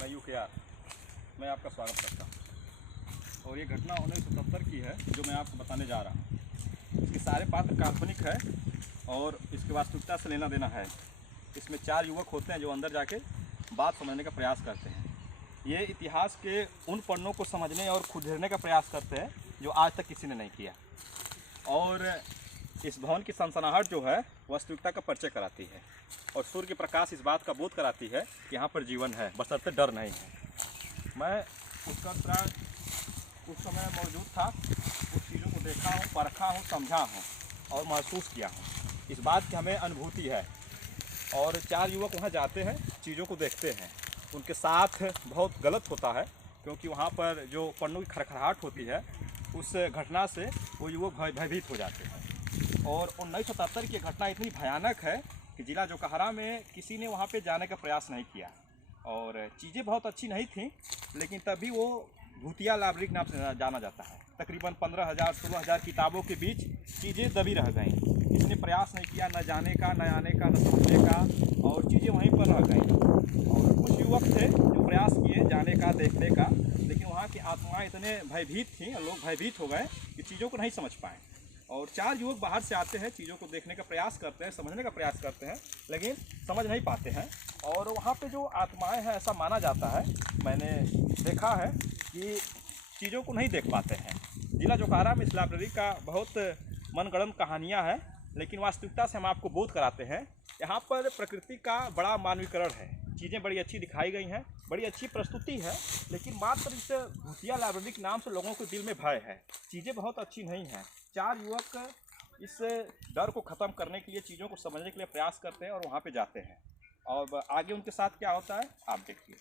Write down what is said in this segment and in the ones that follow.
मैं यूकेआर मैं आपका स्वागत करता हूँ। और ये घटना 1977 की है जो मैं आपको बताने जा रहा हूँ। इसके सारे पात्र काल्पनिक है और इसके वास्तविकता से लेना देना है। इसमें 4 युवक होते हैं जो अंदर जाके बात समझने का प्रयास करते हैं। ये इतिहास के उन पन्नों को समझने और खुदेरने का प्रयास करते हैं जो आज तक किसी ने नहीं किया। और इस भवन की सनसनाहट जो है वास्तविकता का परिचय कराती है और सूर्य के प्रकाश इस बात का बोध कराती है कि यहाँ पर जीवन है, बशर्ते डर नहीं है। मैं उस समय मौजूद था, उस चीज़ों को देखा हूँ, परखा हूँ, समझा हूँ और महसूस किया हूँ। इस बात की हमें अनुभूति है। और 4 युवक वहाँ जाते हैं, चीज़ों को देखते हैं। उनके साथ बहुत गलत होता है क्योंकि वहाँ पर जो पन्नों की खड़खड़ाहट होती है उस घटना से वो युवक भयभीत हो जाते हैं। और 1977 की घटना इतनी भयानक है कि जिला जोकाहरा में किसी ने वहाँ पे जाने का प्रयास नहीं किया। और चीज़ें बहुत अच्छी नहीं थीं, लेकिन तभी वो भूतिया लाइब्रेरी के नाम से जाना जाता है। तकरीबन 15,000-16,000 किताबों के बीच चीज़ें दबी रह गईं। किसी ने प्रयास नहीं किया, न जाने का, न आने का, न समझने का, और चीज़ें वहीं पर रह गईं। और कुछ युवक थे जो प्रयास किए जाने का, देखने का, लेकिन वहाँ की आत्माएँ इतने भयभीत थीं और लोग भयभीत हो गए कि चीज़ों को नहीं समझ पाए। और 4 युवक बाहर से आते हैं, चीज़ों को देखने का प्रयास करते हैं, समझने का प्रयास करते हैं, लेकिन समझ नहीं पाते हैं। और वहाँ पे जो आत्माएं हैं, ऐसा माना जाता है, मैंने देखा है कि चीज़ों को नहीं देख पाते हैं। जिला जोकाहरा में इस लाइब्रेरी का बहुत मनगढ़ंत कहानियाँ हैं, लेकिन वास्तविकता से हम आपको बोध कराते हैं। यहाँ पर प्रकृति का बड़ा मानवीकरण है। चीज़ें बड़ी अच्छी दिखाई गई हैं, बड़ी अच्छी प्रस्तुति है, लेकिन मात्र इस भूतिया लाइब्रेरी के नाम से लोगों के दिल में भय है। चीज़ें बहुत अच्छी नहीं हैं। 4 युवक इस डर को ख़त्म करने के लिए, चीज़ों को समझने के लिए प्रयास करते हैं और वहाँ पे जाते हैं। और आगे उनके साथ क्या होता है आप देखिए।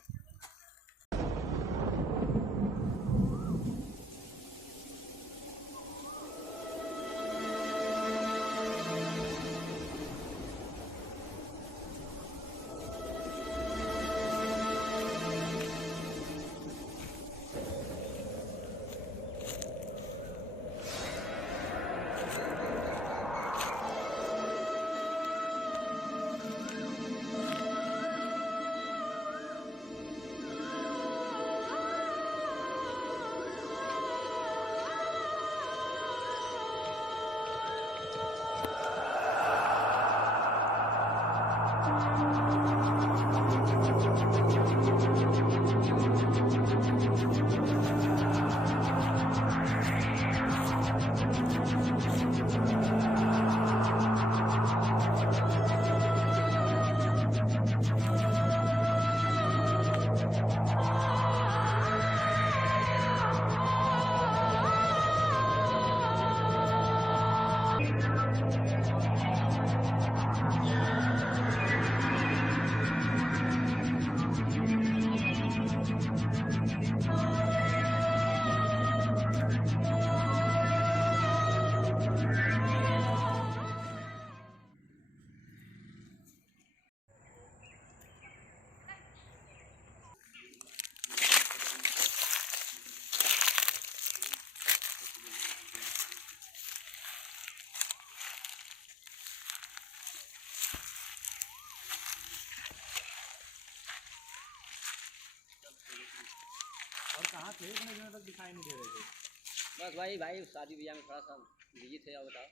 और कहाँ थे? इतने दिनों तक दिखाई नहीं दे रहे थे। बस भाई शादी ब्याह में थोड़ा सा बिजी थे। और बताओ,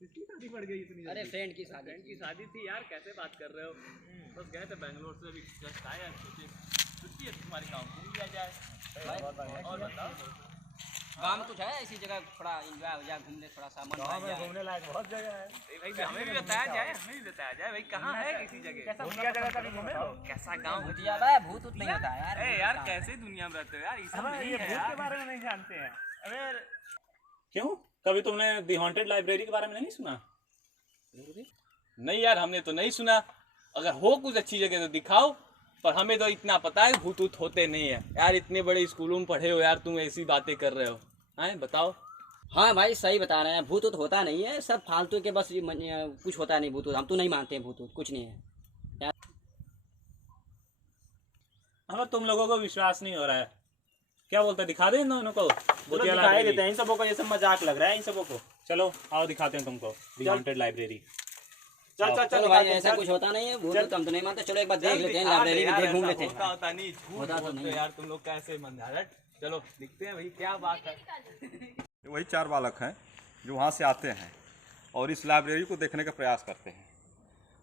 किसकी शादी पड़ गई इतनी अरे जल्दी? फ्रेंड की शादी फ्रेंड की शादी थी यार, कैसे बात कर रहे हो। बस गए थे बेंगलोर से, अभी जस्ट आए हैं, सोचे छुट्टी है तुम्हारे गाँव घूम लिया जाए। और बताओ, गाँव में कुछ है ऐसी जगह थोड़ा एंजॉय हो जाए, घूमने थोड़ा सा मन गाँव बन में जाए। घूमने लायक बहुत जगह है। भाई हमें भी बताया जाए, भाई कहाँ है किसी जगह, कैसा भूतिया जगह कभी घूमे हो? कैसा गाँव। भूतिया भाई, भूत उत नहीं होता है यार। अरे यार कैसे दुनिया में रहते हो यार, ये सब हमें नहीं ये है भूत के यार। बारे में नहीं जानते हैं। अरे क्यों, कभी तुमने दी हॉन्टेड लाइब्रेरी के बारे में नहीं सुना? नहीं यार, हमने तो नहीं सुना। अगर हो कुछ अच्छी जगह तो दिखाओ, पर हमें तो इतना पता है भूत ऊत होते नहीं है यार। इतने बड़े स्कूलों में पढ़े हो यार, तुम ऐसी बातें कर रहे हो हैं? बताओ। हाँ भाई सही बता रहे हैं, भूत उत होता नहीं है, सब फालतू के, बस कुछ होता नहीं भूत उत। हम तो नहीं मानते हैं भूत उत, कुछ नहीं है। अगर तुम लोगों को विश्वास नहीं हो रहा है, क्या बोलते, दिखा दें इन दोनों को भूतिया दिखाई लाइब्रेरी? देते हैं इन सबों को, ये सब मजाक लग रहा है इन सबों को। चलो आओ दिखाते हैं तुमको दी हॉन्टेड लाइब्रेरी। चल चल चलो भाई ऐसा कुछ होता नहीं है, भूत तो हम तो नहीं मानते। चलो एक बार देख लेते हैं, लाइब्रेरी में देख घूम लेते हैं। होता नहीं, होता तो नहीं। यार तुम लोग कैसे मन है। चलो दिखते हैं भाई क्या बात है। वही 4 बालक हैं जो वहाँ से आते हैं और इस लाइब्रेरी को देखने का प्रयास करते हैं।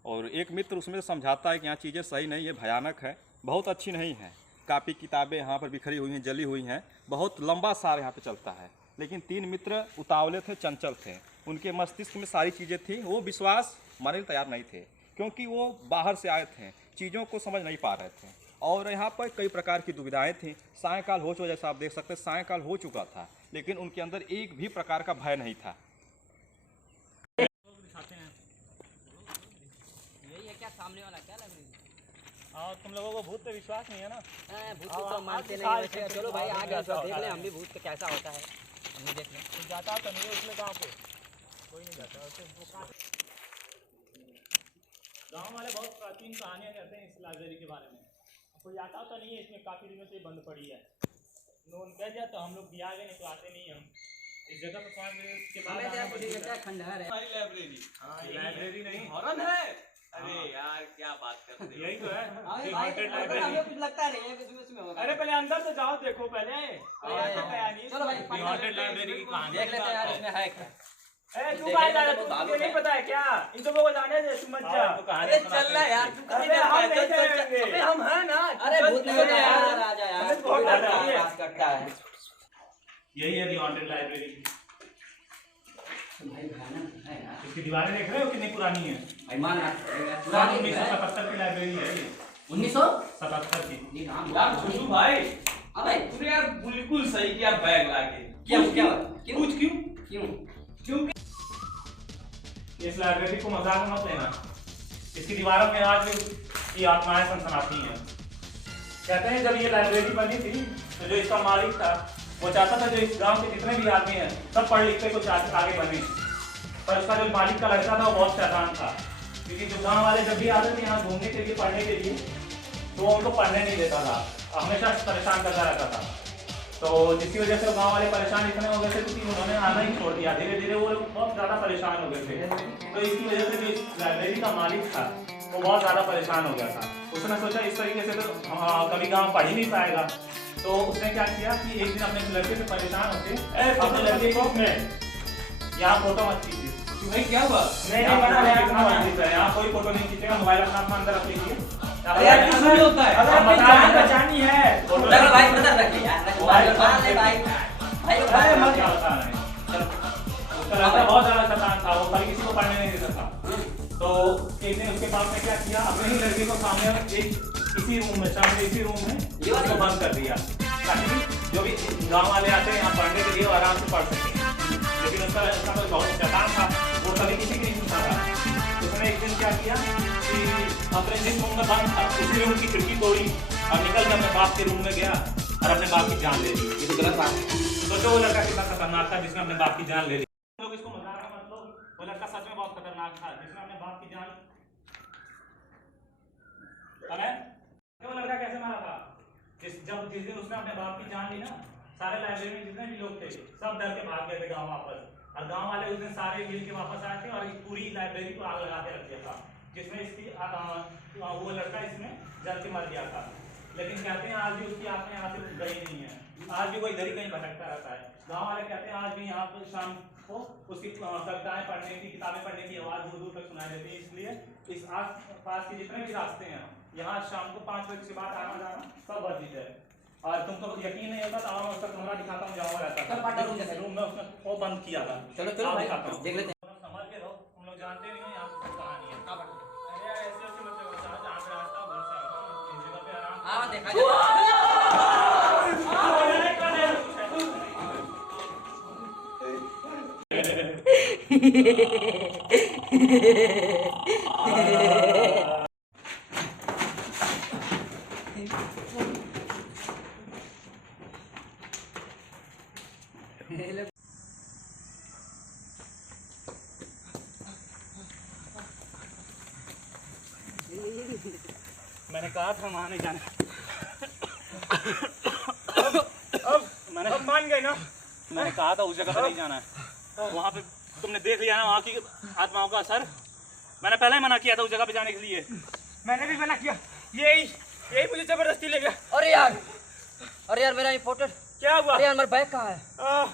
और एक मित्र उसमें समझाता है कि यहाँ चीज़ें सही नहीं है, भयानक है, बहुत अच्छी नहीं है। कापी किताबें यहाँ पर बिखरी हुई हैं, जली हुई हैं, बहुत लंबा सार यहाँ पे चलता है। लेकिन 3 मित्र उतावले थे, चंचल थे, उनके मस्तिष्क में सारी चीज़ें थी, वो विश्वास मानने को तैयार नहीं थे क्योंकि वो बाहर से आए थे, चीज़ों को समझ नहीं पा रहे थे। और यहाँ पर कई प्रकार की दुविधाएं थी। सायंकाल हो चुका, जैसा आप देख सकते हैं सायंकाल हो चुका था, लेकिन उनके अंदर एक भी प्रकार का भय नहीं था। यही है क्या सामने वाला, क्या लाइब्रेरी? और तुम लोगों को भूत पे विश्वास नहीं है ना? भूत तो मानते नहीं वैसे। चलो भाई आगे देख ले हम भी भूत का कैसा होता है, हम भी देख लें। कोई जाता तो नहीं है उसमें गाँव पे, कोई नहीं जाता वैसे। गाँव वाले बहुत प्राचीन कहानियाँ कहते हैं इस लाइब्रेरी के बारे में। कोई आता तो नहीं है इसमें, काफ़ी दिनों से बंद पड़ी है। लोन कह दिया तो हम लोग भी आ गए, नहीं तो आते नहीं हम इस जगह पर। 5 बजे के बाद हमें तो क्या खंडहर है। हमारी लाइब्रेरी, लाइब्रेरी नहीं, हॉरन है। अरे यार क्या बात करते हो। यही तो है। अरे भाई हमें कुछ लगता नहीं है इसमें होगा। अरे पहले अंदर तो जाओ, देखो पहले। चलो भाई हॉन्टेड लाइब्रेरी की कहानी देख लेते हैं यार इसमें है क्या। तू कहाँ जा रहा है? तुझे नहीं पता है क्या? इन लोगों को जाने दे, तू मत जा। अरे चल रहा यार, तू कहीं अबे हम नहीं चल जाएंगे। अबे हम हैं ना। अरे भूत नहीं होता यार, राजा यार हमें बहुत डर लगती है। बात करता है यही है दी हॉन्टेड लाइब्रेरी। भाई भयानक है यार। इसकी दीवारें देख रहे हो कितनी पुरानी है? भाई मानना पुरानी है। 1977 की लाइब्रेरी है ये। 1977 की। जी नाम यार छोटू भाई, अबे तूने यार बिल्कुल सही किया बैग लाके। क्या क्या क्यों पूछ क्यों? क्यों? क्योंकि इस लाइब्रेरी को मजाक में मत लेना। इसकी दीवारों में आज भी ये आत्माएं सनसनाती हैं। कहते हैं जब ये लाइब्रेरी बनी थी तो जो इसका मालिक था वो चाहता था जो इस गांव के जितने भी आदमी हैं सब पढ़ लिख के कुछ आगे बने। पर उसका जो मालिक का लड़का था वो बहुत शैतान था, क्योंकि जो गांव वाले जब भी आते थे यहाँ घूमने के लिए, पढ़ने के लिए, तो वो उनको पढ़ने नहीं देता था, हमेशा परेशान करता रहता था। तो जिसकी वजह से गांव वाले परेशान इतने हो गए थे कि उन्होंने आना ही छोड़ दिया। धीरे धीरे वो लोग बहुत ज़्यादा परेशान हो गए थे। तो इसकी वजह से जो इस लाइब्रेरी का मालिक था वो बहुत ज़्यादा परेशान हो गया था। उसने सोचा इस तरीके से तो कभी गाँव पढ़ ही नहीं पाएगा। तो उसने क्या किया कि एक दिन अपने लड़के से परेशान होकर अपने लड़के को यहाँ फोटो मत कीजिए। भाई क्या हुआ? यहाँ कोई फोटो नहीं खींचेगा, मोबाइल अपना अंदर रख लीजिए। यार कुछ नहीं होता है। अगर जान पहचानी है लगा भाई पता रखिए यार मार ले भाई भाई अरे मत क्या होता है। उसका लड़का बहुत ज्यादा शैतान था, वो कभी किसी को पढ़ने नहीं देता था। तो एक दिन उसके बाप ने क्या किया, अपने ही लड़के को सामने एक इसी रूम में, सामने इसी रूम में उसको बंद कर दिया ताकि जो भी गाँव वाले आते हैं यहाँ पढ़ने के लिए वो आराम से पढ़ सकें। लेकिन उसका तो बहुत शैतान था, वो कभी किसी की नहीं सुनता था। उसने एक दिन क्या किया कि अपने जिस रूम में बंद था उसी रूम की खिड़की तोड़ी और निकल के अपने बाप के रूम में गया और अपने बाप की जान ले ली। ये तो गलत बात है। सोचो वो लड़का कितना खतरनाक था जिसने अपने बाप की जान ले ली। लोग इसको मजाक में मत लो, वो लड़का सच में बहुत खतरनाक था जिसने अपने बाप की जान। वो लड़का कैसे मारा था? जिस दिन उसने अपने बाप की जान ली ना, सारे लाइब्रेरी में जितने भी लोग थे सब डर के भाग गए थे गाँव वापस। और गाँव वाले उस दिन सारे मिल के वापस आए थे और पूरी लाइब्रेरी को आग लगा के रख दिया था, जिसमें इसकी वो लड़का इसमें जल के मर गया था। लेकिन कहते हैं आज भी उसकी आत्मा यहाँ से गई नहीं है, आज भी वो इधर ही कहीं भटकता रहता है। गाँव वाले कहते हैं आज भी यहाँ पर शाम को उसकी कविताएं पढ़ने की, किताबें पढ़ने की आवाज़ दूर दूर तक सुनाई देती है। इसलिए इस आस पास के जितने भी रास्ते हैं यहाँ शाम को 5 बजे के बाद आना जाना सब वर्जित है। और तुमको यकीन नहीं होता तो मैं उसका कमरा दिखाता हूँ, जाऊँगा रहता रूम में उसने वो बंद किया था। चलो चलो भाई देख लेते हैं। संभाल के रहो, तुम लोग जानते नहीं हो यहाँ पे कहानी है। अरे यार ऐसे ऐसे मत करो, जहाँ पे रास्ता उधर से आओ, इस जगह पे आराम। हाँ देखा जाए। मैंने कहा था वहाँ नहीं जाना। अब मैंने मान गए ना, मैंने कहा था उस जगह पे नहीं जाना है। वहाँ पे तुमने देख लिया ना वहाँ की आत्माओं का असर। मैंने पहले ही मना किया था उस जगह पे जाने के लिए। मैंने भी मना किया, यही मुझे जबरदस्ती ले गया। अरे यार मेरा इम्पोर्टेंट क्या हुआ? अरे यार मेरा बैग कहाँ है?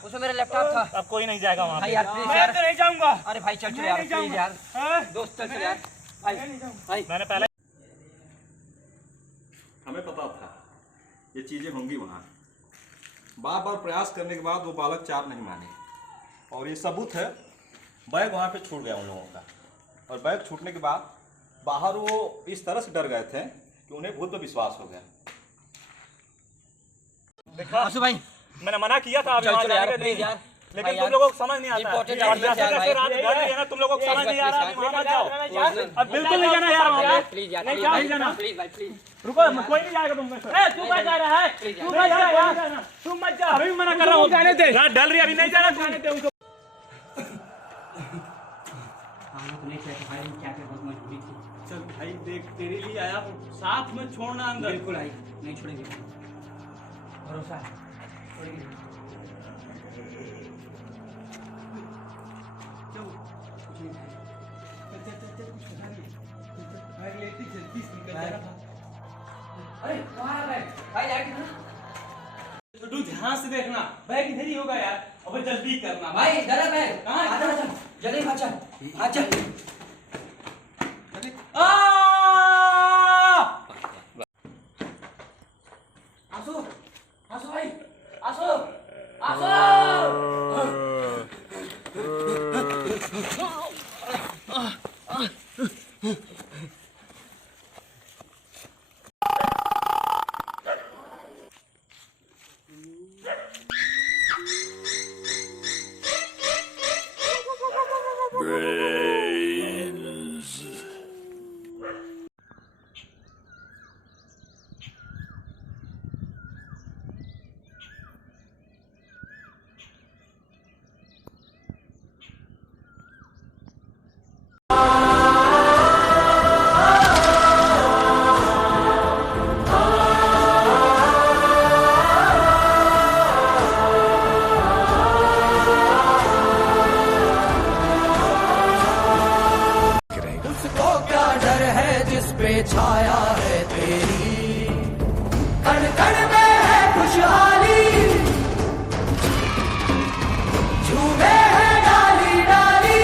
उसमें मेरा लैपटॉप था। अब कोई नहीं जाएगा वहाँ भाई पे। यार प्लीज मैं यार। तो नहीं जाऊंगा। अरे भाई चल चल यार प्लीज यार, दोस्त चल चल यार भाई। मैंने पहले हमें पता था ये चीज़ें होंगी वहाँ। बार बार प्रयास करने के बाद वो बालक चार नहीं माने, और ये सबूत है बैग वहाँ पे छूट गया उन लोगों का। और बैग छूटने के बाद बाहर वो इस तरह से डर गए थे कि उन्हें भूत पर विश्वास हो गया। देखा आंसू भाई मैंने मना किया था आप चल वहाँ चल जाने यार के प्लीज लिए। यार। लेकिन भाई तुम यार, लोगों को समझ नहीं आता। Important यार, है, जैसे भाई। जैसे रात बढ़ रही है ना, तुम लोगों को समझ नहीं आ रहा। प्लीज, वहाँ मत जाओ। अब बिल्कुल नहीं जाना यार वहाँ पे। प्लीज यार नहीं प्लीज जाओ, भाई, नहीं जाना। प्लीज भाई प्लीज। रुको, कोई नहीं जाएगा तुम में से। तू कहाँ जा रहा है? प्लीज तू यार। मत जा यार, तू मत जा। अभी भी मना कर रहा हूँ। जाने दे। रात डल रही है, अभी नहीं जाना। जाने दे उनको। नहीं चाहते भाई, क्या क्या बहुत मजबूरी थी। चल भाई देख तेरे लिए आया, साथ में छोड़ना अंदर। बिल्कुल आई, नहीं छोड़ेंगे, भरोसा है, छोड़ेंगे। अरे कहाँ है भाई? लाइट है? छोटू ध्यान से देखना, बैग इधर ही होगा यार। अबे जल्दी करना भाई इधर है बैग। कहाँ है? आजा आजा, जल्दी भाग चल, आ चल। आंसू, आंसू भाई, आंसू, आंसू। उसको क्या डर है जिस पे छाया है तेरी, कण कण में है खुशहाली, झूमे है डाली डाली।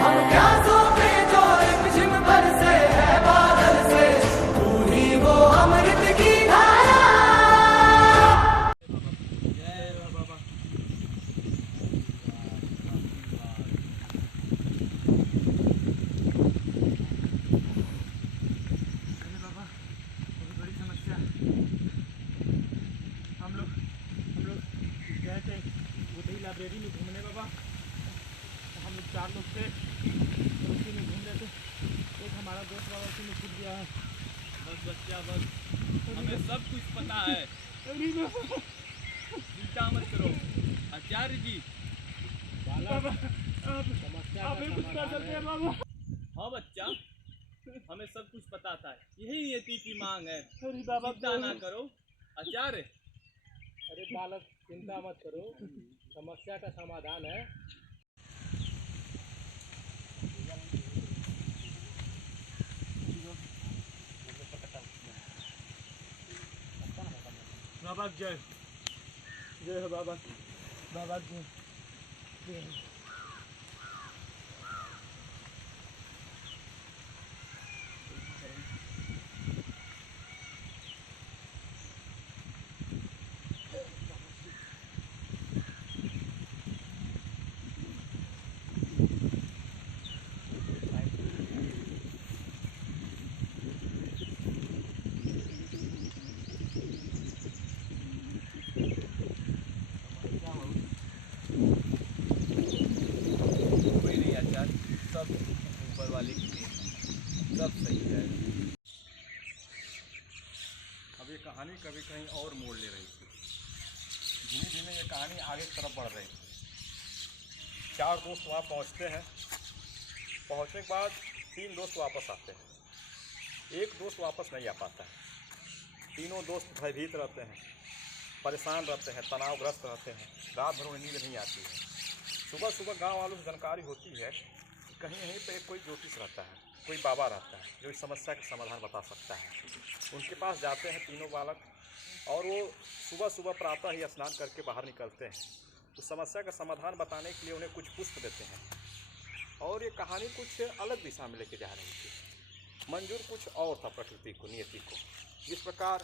हम क्या सोचे जो रिमझिम बरसे है बादल से, तू ही वो अमृत की धारा। हम लोग गए थे उधर लाइब्रेरी में घूमने बाबा। हम लोग 4 लोग थे, तो उसी में घूम रहे थे। एक हमारा दोस्त बाबा उसी में छूट गया है। बस बच्चा बस, हमें सब कुछ पता है, चिंता मत करो। आचार्य जी आप ही कुछ कर सकते हैं बाबा। हाँ बच्चा, हमें सब कुछ पता था, यही नियति की मांग है। अरे बाबा, चिंता ना करो आचार्य। अरे बालक चिंता मत करो, समस्या का समाधान है। बाबा जय जय हो बाबा, बाबा जय जय हो। कोई नहीं आचार्य, सब ऊपर वाले की देन है, सब सही है। अब ये कहानी कभी कहीं और मोड़ ले रही थी। धीमे धीमे ये कहानी आगे की तरफ बढ़ रही थी। 4 दोस्त वहाँ पहुँचते हैं। पहुँचने के बाद 3 दोस्त वापस आते हैं। एक दोस्त वापस नहीं आ पाता है। तीनों दोस्त भयभीत रहते हैं, परेशान रहते हैं, तनावग्रस्त रहते हैं, रात भर उन्हें नींद नहीं आती है। सुबह सुबह गांव वालों से जानकारी होती है कि कहीं यहीं पे कोई ज्योतिष रहता है, कोई बाबा रहता है जो इस समस्या का समाधान बता सकता है। उनके पास जाते हैं तीनों बालक और वो सुबह सुबह प्रातः ही स्नान करके बाहर निकलते हैं। उस समस्या का समाधान बताने के लिए उन्हें कुछ पुष्प देते हैं और ये कहानी कुछ अलग दिशा में लेके जा रही थी। मंजूर कुछ और था प्रकृति को, नियति को। जिस प्रकार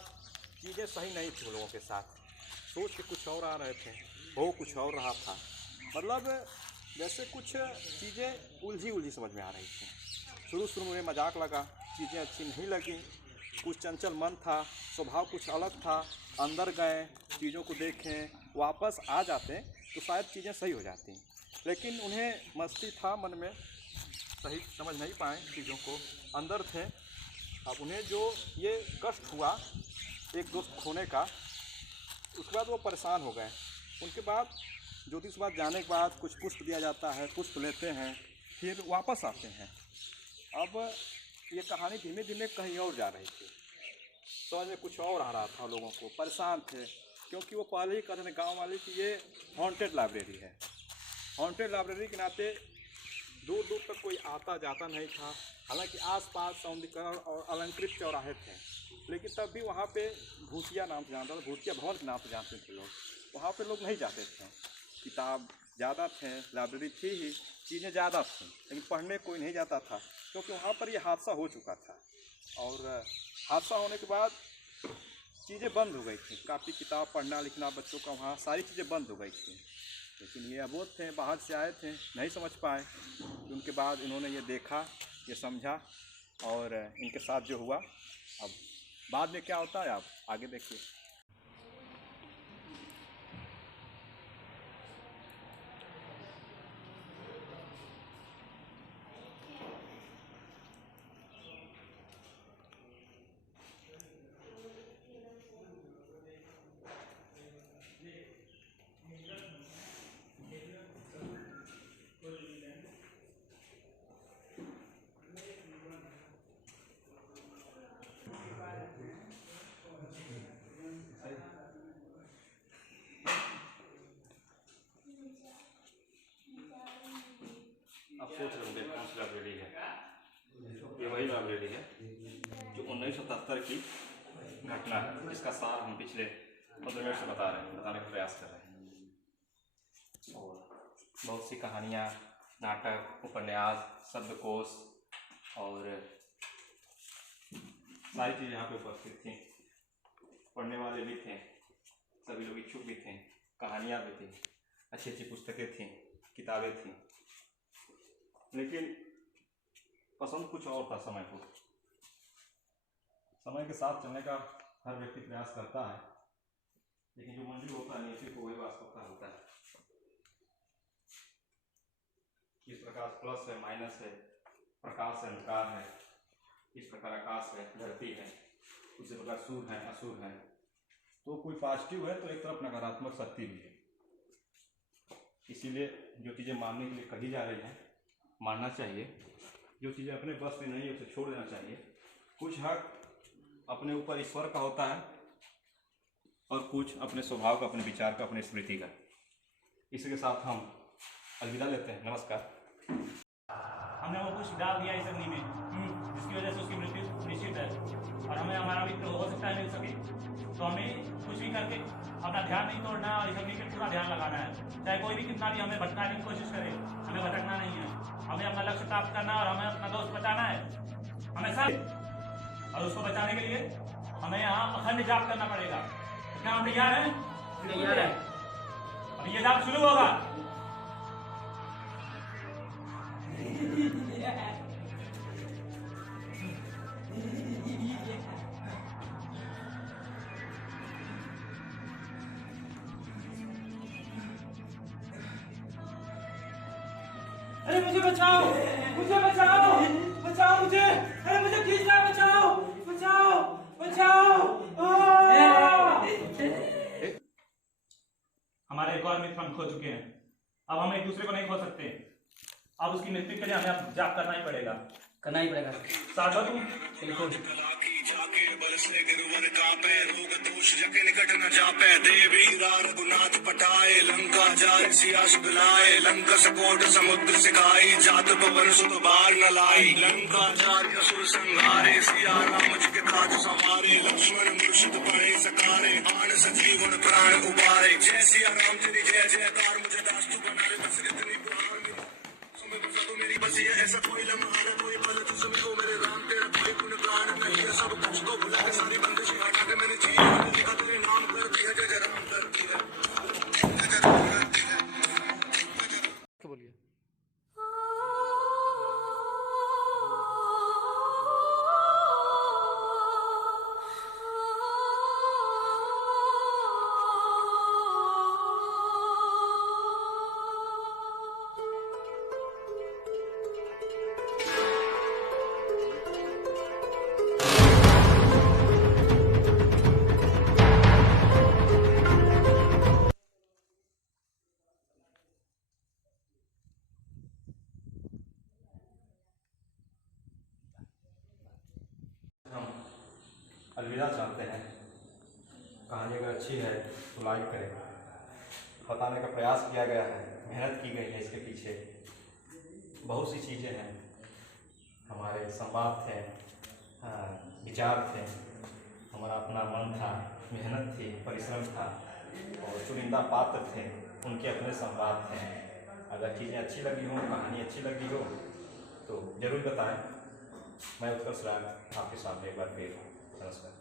चीज़ें सही नहीं थी उन लोगों के साथ, सोच के कुछ और आ रहे थे, हो कुछ और रहा था। मतलब जैसे कुछ चीज़ें उलझी उलझी समझ में आ रही थी। शुरू में मजाक लगा, चीज़ें अच्छी नहीं लगी, कुछ चंचल मन था, स्वभाव कुछ अलग था। अंदर गए, चीज़ों को देखें, वापस आ जाते तो शायद चीज़ें सही हो जाती, लेकिन उन्हें मस्ती था मन में, सही समझ नहीं पाए चीज़ों को, अंदर थे। अब उन्हें जो ये कष्ट हुआ एक दोस्त खोने का, उसके बाद वो परेशान हो गए। उनके बाद ज्योतिष के बाद जाने के बाद कुछ पुष्प दिया जाता है, पुष्प लेते हैं, फिर वापस आते हैं। अब ये कहानी धीमे धीमे कहीं और जा रही थी, समझ में कुछ और आ रहा था। लोगों को परेशान थे क्योंकि वो पहले ही कहते थे गाँव वाले कि ये हॉन्टेड लाइब्रेरी है। हॉन्टेड लाइब्रेरी के नाते दूर दूर तक कोई आता जाता नहीं था। हालांकि आसपास सौंदर्यीकरण और अलंकृत चौराहे थे, लेकिन तब भी वहाँ पे भूतिया नाम से जानता था, भूतिया भवन के नाम से जानते थे लोग। वहाँ पे लोग नहीं जाते थे, किताब ज़्यादा थे, लाइब्रेरी थी ही, चीज़ें ज़्यादा थी, लेकिन पढ़ने कोई नहीं जाता था क्योंकि वहाँ पर ये हादसा हो चुका था। और हादसा होने के बाद चीज़ें बंद हो गई थी, काफ़ी किताब पढ़ना लिखना बच्चों का, वहाँ सारी चीज़ें बंद हो गई थी। लेकिन ये अबोध थे, बाहर से आए थे, नहीं समझ पाए। उनके बाद इन्होंने ये देखा, ये समझा और इनके साथ जो हुआ। अब बाद में क्या होता है आप आगे देखिए। आप सोच रहे होंगे कौन सी लाइब्रेरी है। ये वही लाइब्रेरी है जो 1977 की घटना है, जिसका सार हम पिछले 15 मिनट से बताने का प्रयास कर रहे हैं। और बहुत सी कहानियाँ, नाटक, उपन्यास, शब्दकोश और सारी चीज़ें यहाँ पे उपस्थित थी। पढ़ने वाले भी थे, सभी लोग इच्छुक भी थे, कहानियाँ भी थी, अच्छी अच्छी पुस्तकें थीं, किताबें थीं। लेकिन पसंद कुछ और था समय को। समय के साथ चलने का हर व्यक्ति प्रयास करता है, लेकिन जो मंजूर होता है नियति को वही वास्तविकता होता है। इस प्रकार प्लस है, माइनस है, प्रकाश है, अंधकार है, इस प्रकार आकाश है, धरती है, उसी प्रकार सूर है, असुर है। तो कोई पॉजिटिव है तो एक तरफ नकारात्मक शक्ति भी है। इसीलिए जो चीज़ें मानने के लिए कही जा रही हैं मानना चाहिए, जो चीज़ें अपने बस में नहीं है उसे छोड़ देना चाहिए। कुछ हक अपने ऊपर ईश्वर का होता है और कुछ अपने स्वभाव का, अपने विचार का, अपने स्मृति का। इसी के साथ हम अलविदा लेते हैं। नमस्कार। हमने वो कुछ डाल दिया इस अग्नि में, जिसकी वजह से उसकी मृत्यु निश्चित है और हमें हमारा मित्र हो सकता है मिल सके। तो हमें कुछ भी करके अपना ध्यान नहीं तोड़ना और इस अग्नि पे पूरा ध्यान लगाना है। चाहे कोई भी कितना भी हमें भटकाने की कोशिश करे, हमें भटकना नहीं है। हमें अपना लक्ष्य प्राप्त करना और हमें अपना दोस्त बचाना है हमेशा। और उसको बचाने के लिए हमें यहाँ अखंड जाप करना पड़ेगा। क्या हम तैयार हैं? तैयार है। अब ये जाप शुरू होगा। अरे मुझे बचाओ, मुझे बचाओ, बचाओ मुझे, अरे मुझे खींच रहा, बचाओ, बचाओ, बचाओ। हमारे एक और मित्र हम खो चुके हैं, अब हम एक दूसरे को नहीं खो सकते। अब उसकी मृत्यु के लिए हमें अब जाप करना ही पड़ेगा। करना ही पड़ेगा। साथ हो तुम? बिल्कुल। जाके बल से गिरवर कापे रोग दोष जके निकट न जापे देवी रघुनाथ पटाए लंका जाय सिया सुदलाए लंका सकोट समुद्र सिखाई जात पवन सुत बार न लाई लंका जाय असुर संहारे सिया राम जी के काज संवारे लक्ष्मण मूर्छित पड़े सकारे आन सजीवन प्राण उबारे जय सिया राम तेरी जय जयकार मुझे दास तू बना रे बस इतनी पुकार मेरी बसी है ऐसा कोई लम्हा न कोई पल तुझमें को मेरे राम तेरा कोई गुणगान नहीं है सब कुछ को भुला के सारी बंदिश हटा के मैंने जीवन लिखा तेरे नाम कर दिया जय जय राम कर दिया जय जय राम कर दिया। बोलिए। हम अलविदा चाहते हैं। कहानी अगर अच्छी है तो लाइक करें। बताने का प्रयास किया गया है, मेहनत की गई है इसके पीछे। बहुत सी चीज़ें हैं, हमारे संवाद थे, विचार थे, हमारा अपना मन था, मेहनत थी, परिश्रम था और चुनिंदा पात्र थे, उनके अपने संवाद थे। अगर चीज़ें अच्छी लगी हों, कहानी अच्छी लगी हो तो ज़रूर बताएं। मैं उत्कर्ष राय आपके सामने एक बार फिर नमस्कार।